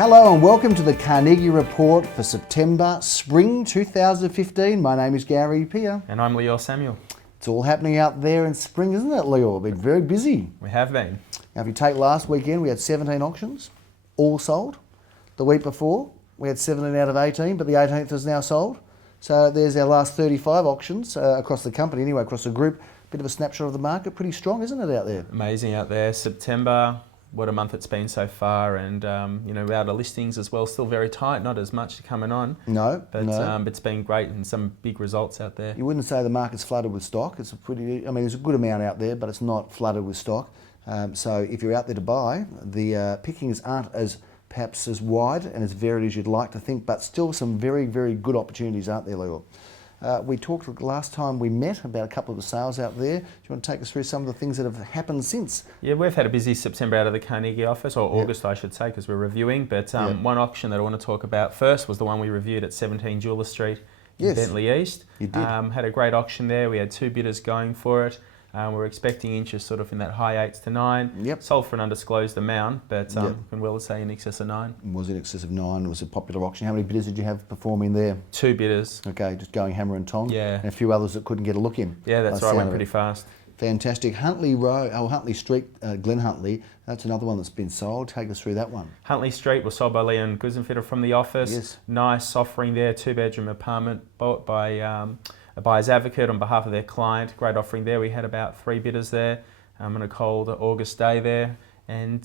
Hello and welcome to the Carnegie Report for September, Spring 2015. My name is Gary Peer. And I'm Leor Samuel. It's all happening out there in spring, isn't it, Leor? Been very busy. We have been. Now, if you take last weekend, we had 17 auctions, all sold. The week before, we had 17 out of 18, but the 18th is now sold. So there's our last 35 auctions across the company, anyway, across the group. Bit of a snapshot of the market. Pretty strong, isn't it, out there? Amazing out there. September, what a month it's been so far, and out of listings as well, still very tight, not as much coming on. No. It's been great and some big results out there. You wouldn't say the market's flooded with stock. There's a good amount out there, but it's not flooded with stock. So if you're out there to buy, the pickings aren't perhaps as wide and as varied as you'd like to think, but still some very, very good opportunities, aren't there, Leor? We talked last time we met about a couple of the sales out there. Do you want to take us through some of the things that have happened since? Yeah, we've had a busy September out of the Carnegie office, or August I should say, because we're reviewing. But one auction that I want to talk about first was the one we reviewed at 17 Jeweller Street in Bentley East. You did. Had a great auction there. We had two bidders going for it. We're expecting interest sort of in that high 8s to 9. Yep. Sold for an undisclosed amount, but can well say in excess of 9. Was in excess of 9. It was a popular auction. How many bidders did you have performing there? Two bidders. Okay, just going hammer and tong. Yeah. And a few others that couldn't get a look in. Yeah, that's right. Went pretty fast. Fantastic. Huntley Street, Glen Huntley. That's another one that's been sold. Take us through that one. Huntley Street was sold by Leon Guzenfitter from the office. Yes. Nice offering there. 2-bedroom apartment bought by a buyer's advocate on behalf of their client. Great offering there. We had about 3 bidders there on a cold August day there. And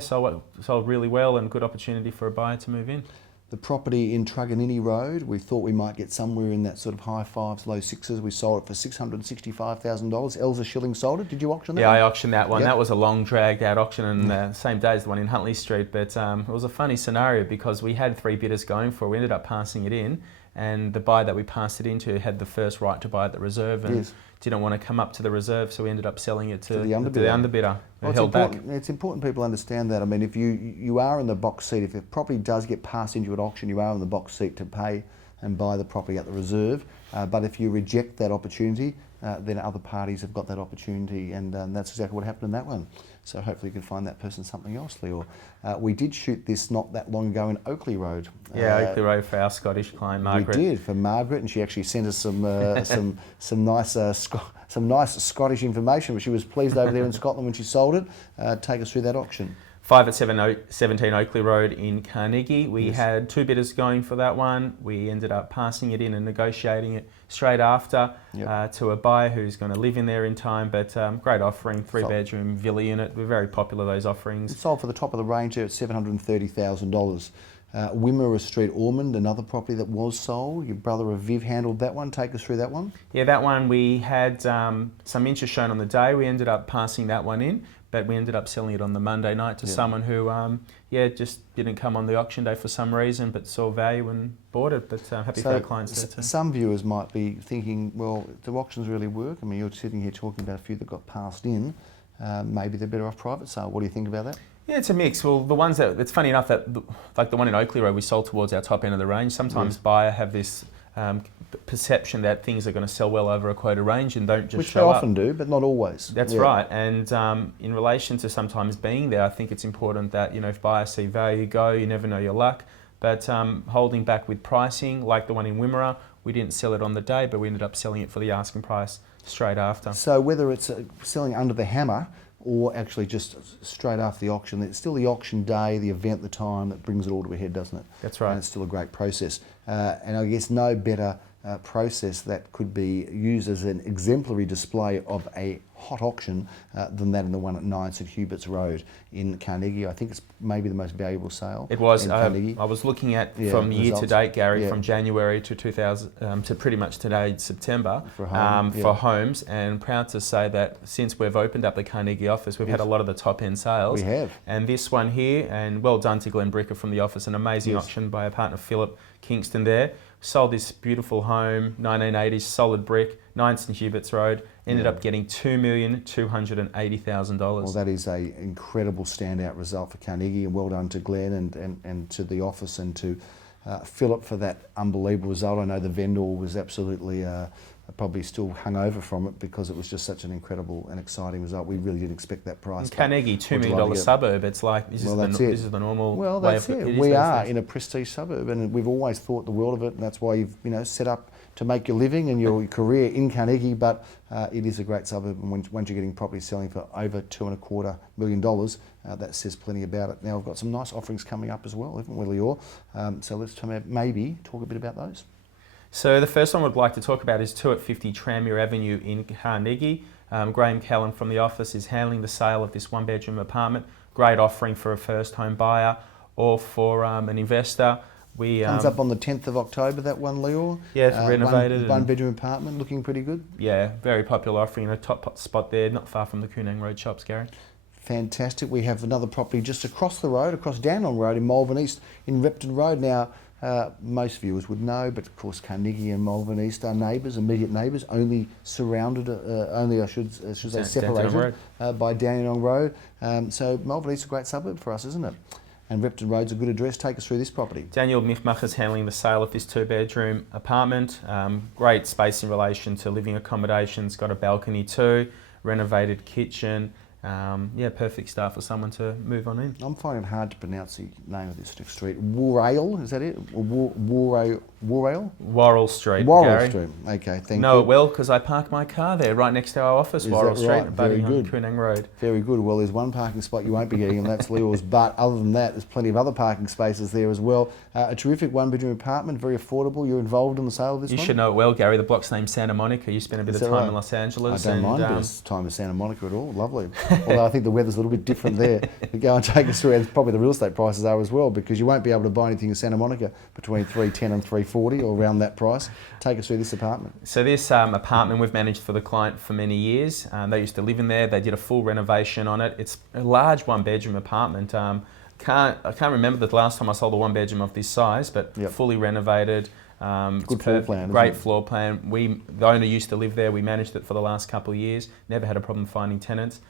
sold really well, and good opportunity for a buyer to move in. The property in Truganini Road, we thought we might get somewhere in that sort of high 5s, low 6s. We sold it for $665,000. Elza Schilling sold it. Did you auction that? Yeah, I auctioned that one. Yep. That was a long dragged out auction, and same day as the one in Huntley Street. But it was a funny scenario because we had 3 bidders going for it. We ended up passing it in, and the buyer that we passed it into had the first right to buy at the reserve and didn't want to come up to the reserve, so we ended up selling it to the underbidder. Well, held back. It's important people understand that. I mean, if you are in the box seat, if the property does get passed into an auction, you are in the box seat to pay and buy the property at the reserve. But if you reject that opportunity, then other parties have got that opportunity, and that's exactly what happened in that one. So hopefully you can find that person something else, Leor. We did shoot this not that long ago in Oakley Road. Yeah, Oakley Road for our Scottish client, Margaret. We did, for Margaret, and she actually sent us some nice Scottish information, but she was pleased over there in Scotland when she sold it. Take us through that auction. 5 at 17 Oakley Road in Carnegie. We had 2 bidders going for that one. We ended up passing it in and negotiating it straight after to a buyer who's going to live in there in time. But great offering, 3-bedroom villa unit. We're very popular, those offerings. It sold for the top of the range there at $730,000. Wimmera Street, Ormond, another property that was sold. Your brother Aviv handled that one. Take us through that one. Yeah, that one we had some interest shown on the day. We ended up passing that one in, but we ended up selling it on the Monday night to someone who just didn't come on the auction day for some reason, but saw value and bought it. But happy for our clients there too. Some viewers might be thinking, well, do auctions really work? I mean, you're sitting here talking about a few that got passed in. Maybe they're better off private sale. What do you think about that? Yeah, it's a mix. Well, the ones that, it's funny enough that, like the one in Oakley Road, we sold towards our top end of the range. Sometimes buyers have this perception that things are going to sell well over a quota range and don't just Which show they often do, but not always. That's right. And in relation to sometimes being there, I think it's important that, if buyers see value, go. You never know your luck. But holding back with pricing, like the one in Wimmera, we didn't sell it on the day, but we ended up selling it for the asking price straight after. So whether it's selling under the hammer or actually just straight after the auction, it's still the auction day, the event, the time that brings it all to a head, doesn't it? That's right. And it's still a great process. And I guess no better process that could be used as an exemplary display of a hot auction than that in the one at 9 St Hubert's Road in Carnegie. I think it's maybe the most valuable sale. It was. In Carnegie. I was looking at from year to date, Gary, from January to 2000 to pretty much today, September, for homes, and proud to say that since we've opened up the Carnegie office, we've had a lot of the top end sales. We have. And this one here, and well done to Glenn Bricker from the office, an amazing auction by our partner Philip Kingston there. Sold this beautiful home, 1980s, solid brick, 9 St Hubert's Road. Ended up getting $2,280,000. Well, that is an incredible standout result for Carnegie, and well done to Glenn and to the office and to Philip for that unbelievable result. I know the vendor was absolutely probably still hung over from it because it was just such an incredible and exciting result. We really didn't expect that price. Carnegie, $2 million suburb. It's like this is the normal Well, way that's of it. it. We are in a prestige suburb, and we've always thought the world of it, and that's why you've set up to make your living and your career in Carnegie. But it is a great suburb, and once you're getting property selling for over $2.25 million, that says plenty about it. Now we've got some nice offerings coming up as well, haven't we, Leor? So let's maybe talk a bit about those. So the first one we'd like to talk about is 2 at 50 Tranmere Avenue in Carnegie. Graham Callan from the office is handling the sale of this one-bedroom apartment. Great offering for a first-home buyer or for an investor. Comes up on the 10th of October, that one, Leor. Yeah, it's renovated. One-bedroom apartment, looking pretty good. Yeah, very popular offering in a top spot there, not far from the Koonang Road shops, Gary. Fantastic. We have another property just across the road, across Dandenong Road in Malvern East, in Repton Road. Now, most viewers would know, but of course Carnegie and Malvern East are neighbours, immediate neighbours, only surrounded, I should say separated by Dandenong Road. So Malvern East is a great suburb for us, isn't it? And Repton Road's a good address. Take us through this property. Daniel Mifmach is handling the sale of this 2-bedroom apartment. Great space in relation to living accommodations, got a balcony too, renovated kitchen. Yeah, perfect start for someone to move on in. I'm finding it hard to pronounce the name of this street. Worrell, is that it? Worrell? Worrell Street, Worrell Gary. Street. Okay, thank you. Know it well because I park my car there right next to our office, Worrell Street, right? abutting on Koonang Road. Very good. Well, there's one parking spot you won't be getting, and that's Leor's. But other than that, there's plenty of other parking spaces there as well. A terrific one-bedroom apartment, very affordable. You're involved in the sale of this one? You should know it well, Gary. The block's named Santa Monica. You spent a bit of time in Los Angeles. I don't mind a bit of time in Santa Monica at all. Lovely. Although I think the weather's a little bit different there. You go and take us through, and probably the real estate prices are as well, because you won't be able to buy anything in Santa Monica between $310 and $340 or around that price. Take us through this apartment. So this apartment we've managed for the client for many years. They used to live in there. They did a full renovation on it. It's a large one-bedroom apartment. I can't remember the last time I sold a one-bedroom of this size, but fully renovated. Good floor plan. Great floor plan. The owner used to live there. We managed it for the last couple of years. Never had a problem finding tenants.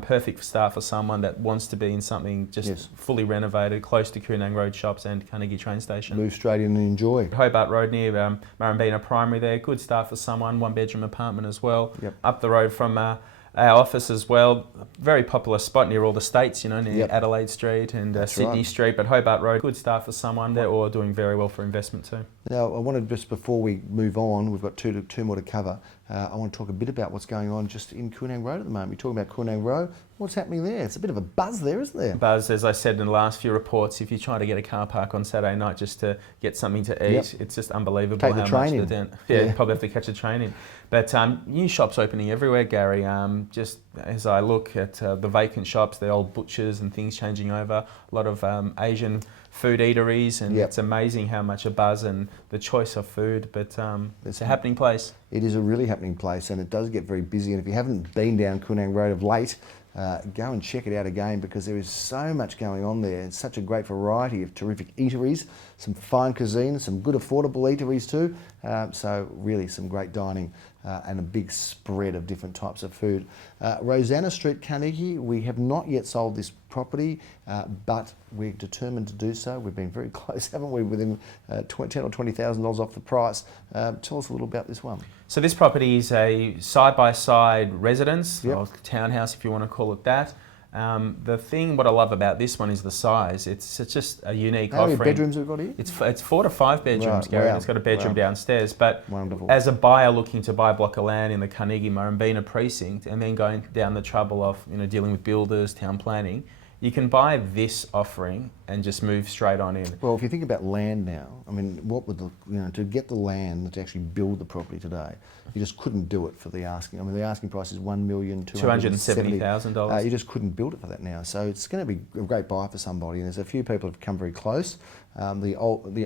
Perfect start for someone that wants to be in something just fully renovated, close to Koonang Road shops and Carnegie train station. Move straight in and enjoy. Hobart Road near Murrumbina Primary there. Good start for someone, one-bedroom apartment as well. Up the road from our office as well. Very popular spot near all the states, near Adelaide Street and Sydney Street. But Hobart Road, good start for someone. They're all doing very well for investment too. Now, I wanted, just before we move on, we've got two more to cover. I want to talk a bit about what's going on just in Koonang Road at the moment. You're talking about Koonang Road. What's happening there? It's a bit of a buzz there, isn't there? Buzz, as I said in the last few reports, if you try to get a car park on Saturday night just to get something to eat, it's just unbelievable Take how the train much in. you probably have to catch a train in. But new shops opening everywhere, Gary. Just as I look at the vacant shops, the old butchers and things changing over, a lot of Asian food eateries, and it's amazing how much a buzz and the choice of food, but it's a happening place. It is a really happening place, and it does get very busy, and if you haven't been down Koonang Road of late, go and check it out again, because there is so much going on there. It's such a great variety of terrific eateries, some fine cuisine, some good affordable eateries too, so really some great dining and a big spread of different types of food. Rosanna Street, Carnegie, we have not yet sold this property, but we're determined to do so. We've been very close, haven't we, within $10,000 or $20,000 off the price. Tell us a little about this one. So this property is a side-by-side residence, or townhouse if you want to call it that. What I love about this one is the size. It's just a unique offering. How many bedrooms have we got here? It's 4 to 5 bedrooms, Gary. Wow. It's got a bedroom downstairs. But wonderful. As a buyer looking to buy a block of land in the Carnegie Murrumbina precinct and then going down the trouble of dealing with builders, town planning, you can buy this offering and just move straight on in. Well, if you think about land now, I mean, what would to get the land to actually build the property today, you just couldn't do it for the asking. I mean, the asking price is $1,270,000. You just couldn't build it for that now. So it's going to be a great buy for somebody. And there's a few people who've come very close. The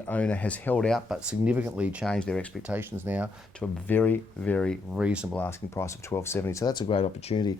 owner has held out, but significantly changed their expectations now to a very, very reasonable asking price of $1,270. So that's a great opportunity.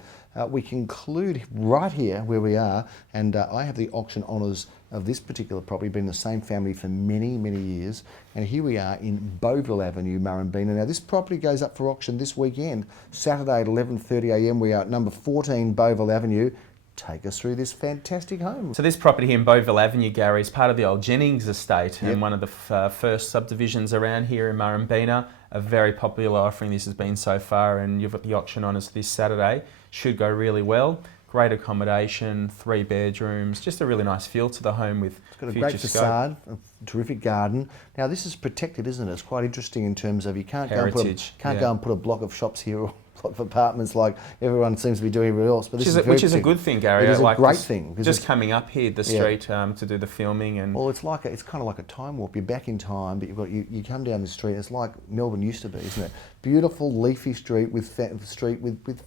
We conclude right here where we are, and I have the auction honours of this particular property, been the same family for many, many years. And here we are in Beauville Avenue, Murrumbina. Now this property goes up for auction this weekend, Saturday at 11:30 a.m. We are at number 14 Beauville Avenue. take us through this fantastic home. So this property here in Beauville Avenue, Gary, is part of the old Jennings estate, Yep. and one of the first subdivisions around here in Murrumbeena. A very popular offering this has been so far, and you've got the auction on us this Saturday. Should go really well. Great accommodation, 3 bedrooms, just a really nice feel to the home with It's got a future great facade, a terrific garden. Now this is protected, isn't it? It's quite interesting in terms of you can't Heritage, go and put a block of shops here or a block of apartments like everyone seems to be doing everywhere else. But this which is a good thing, Gary. It is I a great thing. Just coming up here the street to do the filming and. Well, it's kind of like a time warp. You're back in time, but you come down the street. It's like Melbourne used to be, isn't it? Beautiful leafy street with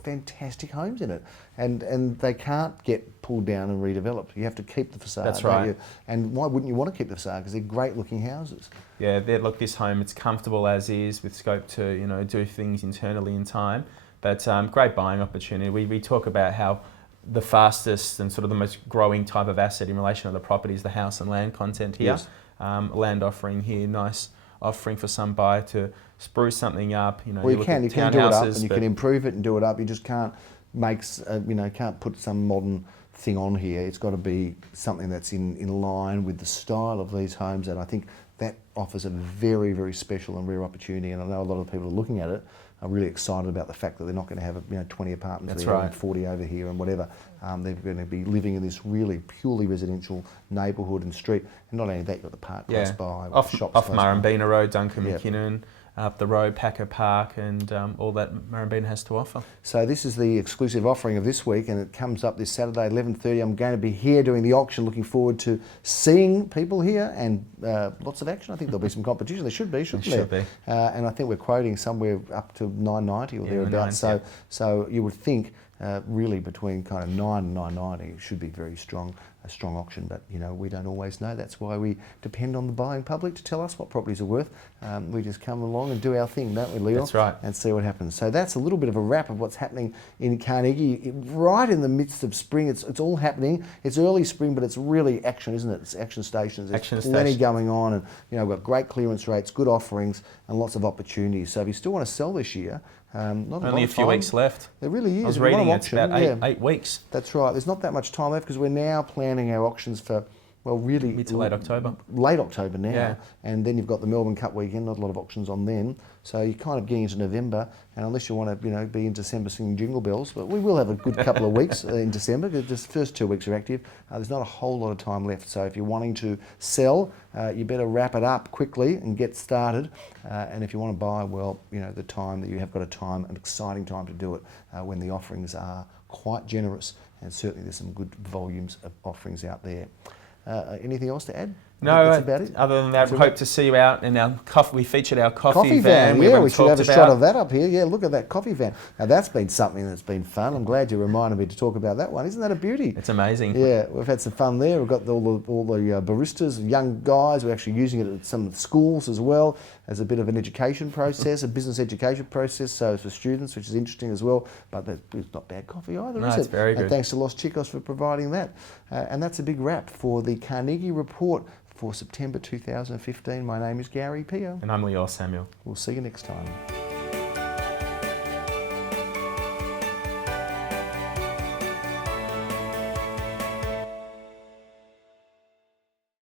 fantastic homes in it, and they can't get pulled down and redeveloped. You have to keep the facade. That's right. You? And why wouldn't you want to keep the facade? Because they're great looking houses. Yeah, look, this home, it's comfortable as is with scope to do things internally in time, but great buying opportunity. We talk about how the fastest and sort of the most growing type of asset in relation to the property is the house and land content here. Yes. Land offering here, nice offering for some buyer to spruce something up. Well, you can do it up and you can improve it and do it up. You just can't can't put some modern thing on here. It's got to be something that's in line with the style of these homes, and I think that offers a very, very special and rare opportunity. And I know a lot of people are looking at it are really excited about the fact that they're not going to have 20 apartments That's there right. and 40 over here and whatever. They're going to be living in this really purely residential neighbourhood and street. And not only that, you've got the park close by, off shops off close by. Murrumbeena Road, Duncan Yep. McKinnon, up the road, Packer Park, and all that Murrumbeena has to offer. So this is the exclusive offering of this week, and it comes up this Saturday, 11:30. I'm going to be here doing the auction. Looking forward to seeing people here and lots of action. I think there'll be some competition. There should be, shouldn't there? Should be. And I think we're quoting somewhere up to 990 or thereabouts. So you would think really between kind of 9 and 990 should be very strong. A strong auction, but we don't always know. That's why we depend on the buying public to tell us what properties are worth. We just come along and do our thing, don't we, Leor? That's right. And see what happens. So that's a little bit of a wrap of what's happening in Carnegie, right in the midst of spring. It's all happening. It's early spring, but it's really action, isn't it? It's action stations. There's plenty going on, and we've got great clearance rates, good offerings, and lots of opportunities. So if you still want to sell this year, not Only a few weeks left. There really is. I was If you want reading an it's auction, about eight weeks. That's right. There's not that much time left because we're now planning our auctions for, well, really Mid to late October. Late October now. Yeah. And then you've got the Melbourne Cup weekend, not a lot of auctions on then. So you're kind of getting into November, and unless you want to, be in December singing jingle bells, but we will have a good couple of weeks in December, because just the first 2 weeks are active. There's not a whole lot of time left. So if you're wanting to sell, you better wrap it up quickly and get started. And if you want to buy, well, the time that you have got an exciting time to do it when the offerings are quite generous, and certainly there's some good volumes of offerings out there. Anything else to add? No, That's about it. other than that, we hope to see you out in our coffee. We featured our coffee van. Yeah, we should have a shot of that up here. Yeah, look at that coffee van. Now that's been something that's been fun. I'm glad you reminded me to talk about that one. Isn't that a beauty? It's amazing. Yeah, we've had some fun there. We've got all the baristas, young guys. We're actually using it at some of the schools as well as a bit of an education process, a business education process. So it's for students, which is interesting as well. But it's not bad coffee either, is it? It's very good. And thanks to Los Chicos for providing that. And that's a big wrap for the Carnegie Report for September 2015. My name is Gary Pio. And I'm Leor Samuel. We'll see you next time.